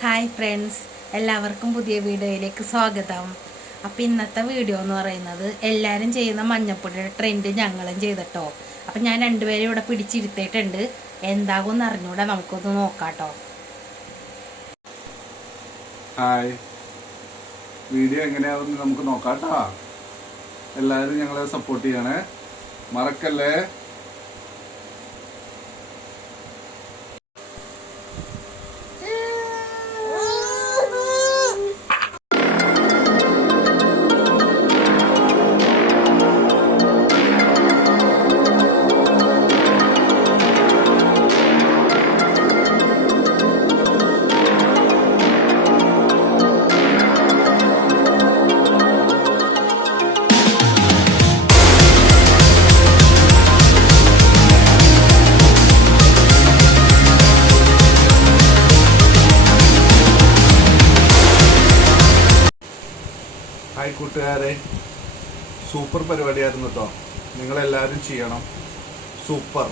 Hi friends, എല്ലാവർക്കും പുതിയ വീഡിയോയിലേക്ക് സ്വാഗതം. അപ്പോൾ ഇന്നത്തെ വീഡിയോ എന്ന് പറയുന്നത് എല്ലാവരും ചെയ്യുന്ന മഞ്ഞപ്പൊടിയുടെ ട്രെൻഡ് ഞങ്ങളും ചെയ്തിട്ടോ. അപ്പം ഞാൻ രണ്ടുപേരും ഇവിടെ പിടിച്ചിരുത്തിയിട്ടുണ്ട്. എന്താകുമെന്ന് അറിഞ്ഞൂടെ, നമുക്കൊന്ന് നോക്കാട്ടോ. ഹായ്, വീഡിയോ എങ്ങനെയാവുമെന്ന് നമുക്ക് നോക്കാട്ടോ. എല്ലാവരും ഞങ്ങളെ സപ്പോർട്ട് ചെയ്യണേ, മറക്കല്ലേ. ഹായ് കൂട്ടുകാരെ, സൂപ്പർ പരിപാടിയായിരുന്നു കേട്ടോ. നിങ്ങളെല്ലാവരും ചെയ്യണം. സൂപ്പർ.